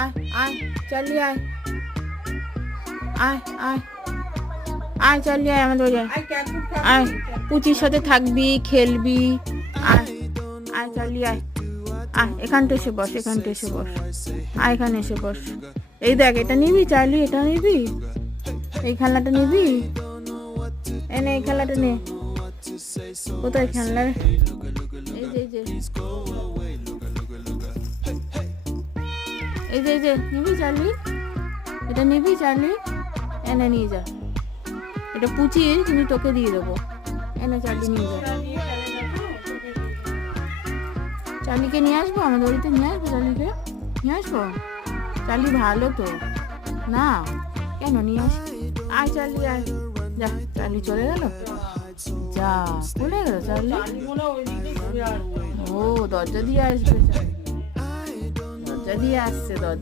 আয় আয় চালিয়ে আয় আয় আয় আয় চালিয়ে আয় আমাদের আয় পুচির সাথে থাকবি খেলবি আয় আয় চালিয়ে আয় আয় এখানটা এসে বস এখানটা এসে বস আয় এখানে এসে বস এই দেখ এটা নিবি চার্লি এটা নিবি এই খেলনাটা নিবি এনে এই খেলাটা নে কোথায় খেলনা এই যে এই যে নিবি চার্লি এটা নিবি চার্লি এনে নিয়ে যা এটা পুচির কিন্তু তোকে দিয়ে দেবো এনে চার্লি নিয়ে যা চার্লিকে নিয়ে আসবো আমাদের বাড়িতে নিয়ে আসবো চার্লিকে নিয়ে আসবো চার্লি ভালো তো না কেন নিয়ে আস আয় চার্লি আয় যা চার্লি চলে গেল যা চলে গেল চার্লি ও দরজা দিয়ে আসবে দরজা দিয়ে আসছে দরজা